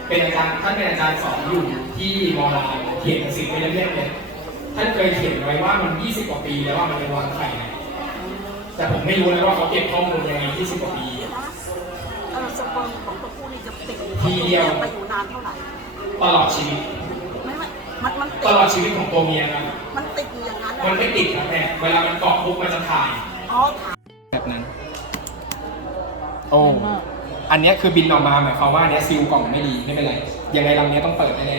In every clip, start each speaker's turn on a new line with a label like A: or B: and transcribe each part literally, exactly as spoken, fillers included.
A: เป็นอาจารย์ท่านเป็นอาจารย์สอนอยู่ที่มอลายเขียนหนังสือไปเรื่อยๆเนี่ยท่านเคยเขียนไว้ว่ามันยี่สิบกว่าปีแล้วว่ามันเป็นวางไข่แต่ผมไม่รู้นะว่าเขาเก็บข้อมูลยังไงยี่สิบกว่าปี
B: เออสปอนของตัวผู้นี่จะติด
A: ทีเดียว
B: ไปอยู่นานเท่าไหร่
A: ตลอดชีวิต
B: ไม่ไม่มันมัน
A: ตลอดชีวิตของตัวเมียครับ
B: มันติดอยู่อย่างนั้น
A: มันไม่ติดครับแม่เวลามันเกาะปุ๊บมันจะถ่าย
B: อ๋อถ่าย
A: แบบนั้นโอ้อันนี้คือบินออกมาหมายความว่าอันนี้ซีลกล่องไม่ดีไม่เป็นไรยังไงลำนี้ต้องเปิดแน่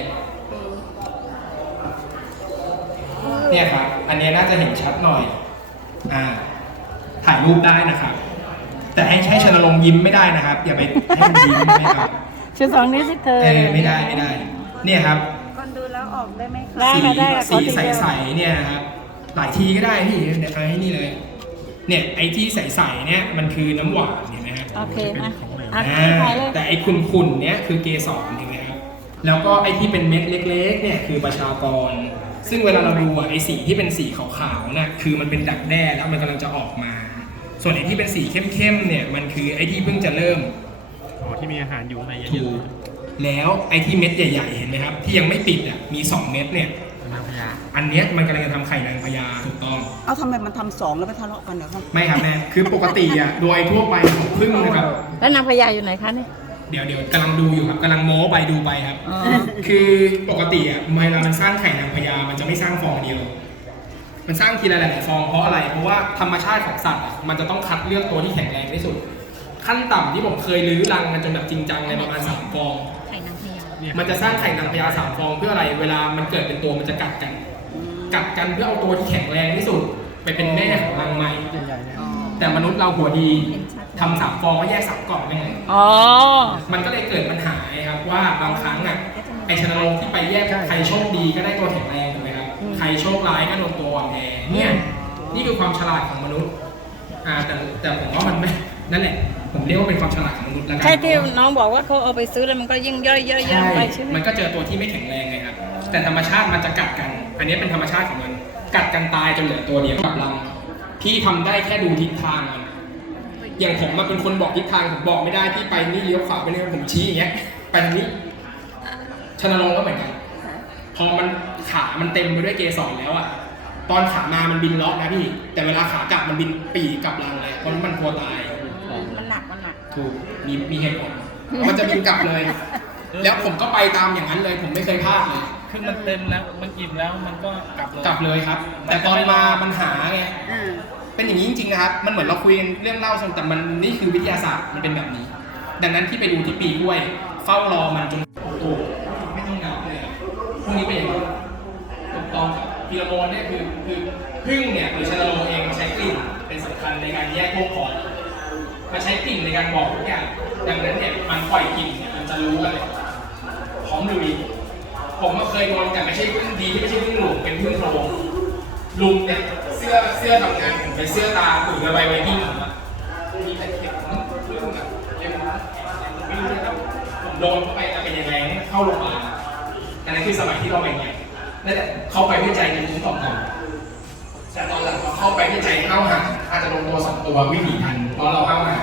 A: ๆเนี่ยครับอันนี้น่าจะเห็นชัดหน่อยอ่าถ่ายรูปได้นะครับแต่ให้ใช้ชนลงยิ้มไม่ได้นะครับอย่าไปให้มันยิ้มนะครับ
C: ชุดสองนี้สิเธอ
A: เออไม่ได้ไม่ได้เนี่ยครับ
B: คนดูแล้วออกได้ไหม
C: ได้ค่ะได้ค่ะ
A: สีใสๆเนี่ยครับหลายทีก็ได้พี่เดี๋ยวให้นี่เลยเนี่ยไอ้ที่ใสๆเนี่ยมันคือน้ำหวานเห็นไหมครับ
C: โอเคนะ
A: แต่ไอ้ขุ่นๆเนี่ยคือเกสรเห็นไหมครับแล้วก็ไอ้ที่เป็นเม็ดเล็กๆเนี่ยคือประชากรซึ่งเวลาเราดูไอ้สีที่เป็นสีขาวๆน่ะคือมันเป็นดักแด้แล้วมันกำลังจะออกมาส่วนไอ้ที่เป็นสีเข้มๆเนี่ยมันคือไอ้ที่เพิ่งจะเริ่ม
D: อ๋อที่มีอาหารอยู่ใน
A: ถูกแล้วไอ้ที่เม็ดใหญ่ๆเห็นไหมครับที่ยังไม่ปิดอ่ะมีสองเม็ดเนี่ย
D: นางพญา
A: อันเนี้ยมันกำลังจะทำไข่นางพญาถูกต้อง
B: เอาทำไมมันทำสองแล้วไปทะเลาะกันเหรอครับ
A: ไม่ครับแม่คือปกติอ่ะโดยทั่วไปของพึ่งนะครับ
C: แล้วนางพญาอยู่ไหนคะเนี่ย
A: เดี๋ยวเดี๋ยวกำลังดูอยู่ครับกำลังโม้ไปดูไปครับคือปกติอ่ะเวลามันสร้างไข่นางพญามันจะไม่สร้างฟองเดียวมันสร้างทีละหลายๆฟองเพราะอะไรเพราะว่าธรรมชาติของสัตว์อ่ะมันจะต้องคัดเลือกตัวที่แข็งแรงที่สุดขั้นต่ำที่ผมเคยลื้อรังกันจนแบบจริงจังเลยประมาณสามฟองมันจะสร้างไข่นางพญาสามฟองเพื่ออะไรเวลามันเกิดเป็นตัวมันจะกัดกันกัดกันเพื่อเอาตัวที่แข็งแรงที่สุดไปเป็นแม่ของรังใหม่แต่มนุษย์เราหัวดีทำสามฟองก็แยกสามกล่องได้ไง
C: อ๋อ
A: มันก็เลยเกิดปัญหาครับว่าบางครั้งอ่ะไอชนโรงที่ไปแยกใครโชคดีก็ได้ตัวแข็งแรงถูกไหมครับใครโชคร้ายก็โดนตัวอ่อนแอเนี่ยนี่คือความฉลาดของมนุษย์อ่าแต่แต่ผมว่ามันไม่นั่นแหละผมเรียกว่าเป็นความฉลาดของมนุษย์แล้วกัน
C: ใช่ที่น้องบอกว่าเขาเอาไปซื้อแล้วมันก็ยิ่งย่อยย่อยไปใช่ไหม
A: มันก็เจอตัวที่ไม่แข็งแรงไงครับแต่ธรรมชาติมันจะกัดกัน อันนี้เป็นธรรมชาติของมันกัดกันตายจนเหลือตัวเดียวกับเราพี่ทำได้แค่ดูทิศทางมันอย่างผมมาเป็นคนบอกทิศทางผมบอกไม่ได้พี่ไปนี่เลี้ยวขวาไปนี่ผมชี้อย่างเงี้ยไปทางนี้ชนรงก็เหมือนกันพอมันขามันเต็มไปด้วยเกสรแล้วอะตอนขามามันบินเลาะนะพี่แต่เวลาขากลับมันบินปีกลับรังเลยเพราะมันกลัวตาย
C: มันหนักมันหนัก
A: ถูกมีมีเหตุผลมันจะบินกลับเลยแล้วผมก็ไปตามอย่างนั้นเลยผมไม่เคยพลาดเลย
D: คือมันเต็มแล้วมันอิ่มแล้วมันก็กลับเลย
A: กลับเลยครับแต่ตอนมาปัญหาไงเป็นอย่างนี้จริงๆนะครับมันเหมือนเราคุยเรื่องเล่าแต่มันนี่คือวิทยาศาสตร์มันเป็นแบบนี้ดังนั้นที่ไปดูที่ปีกล้วยเฝ้ารอมันจนโตไม่ต้องนับเลยพวกนี้เป็นอย่างนี้ถูกต้องครับฟีโรโมนเนี่ยคือคือพึ่งเนี่ยหรือชนโรงเองใช้กลิ่นเป็นสำคัญในการแยกพวกของมาใช้กลิ่นในการบอกทุกอย่างดังนั้นเนี่ยมันปล่อยกลิ่นเนี่ยมันจะรู้กันเลยพร้อมลุยผมก็เคยโดนแต่ไม่ใช่พึ่งดีที่ไม่ใช่พึ่งหลุมเป็นพึ่งโรงลุงเนี่ยเสื้อเสื้อทำงานผมเป็นเสื้อตาผืนระบายไวกิ้งผมอะมีแต่เข็มพึ่งแบบเล่มไม่รู้เลยครับผมโดนเข้าไปจะเป็นยังไงเข้าโรงพยาบาลอันนั้นคือสมัยที่เราเป็นไงนั่นแหละเข้าไปด้วยใจในทุกต่อมแต่ตอนหลังเราเข้าไปด้วยใจเข้าหาอาจจะโดนตัวสองตัววิ่งหนีทันเพราะเราเข้าหา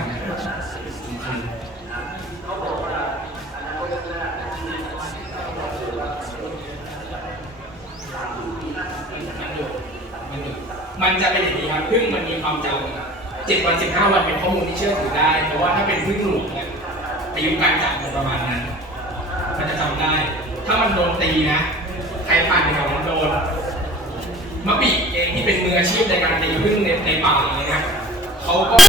A: มันจะเป็นอย่างนี้ครับพึ่งมันมีความจำเจ็ดวันสิบห้าวันเป็นข้อมูลที่เชื่อถือได้เพราะว่าถ้าเป็นพึ่งหลวงเนี่ยอายุการจำประมาณนั้นมันจะจำได้ถ้ามันโดนตีนะใครผ่านแถวนั้นโดนมะปีเองที่เป็นมืออาชีพในการตีพึ่งในในป่าเลยนะเขาก็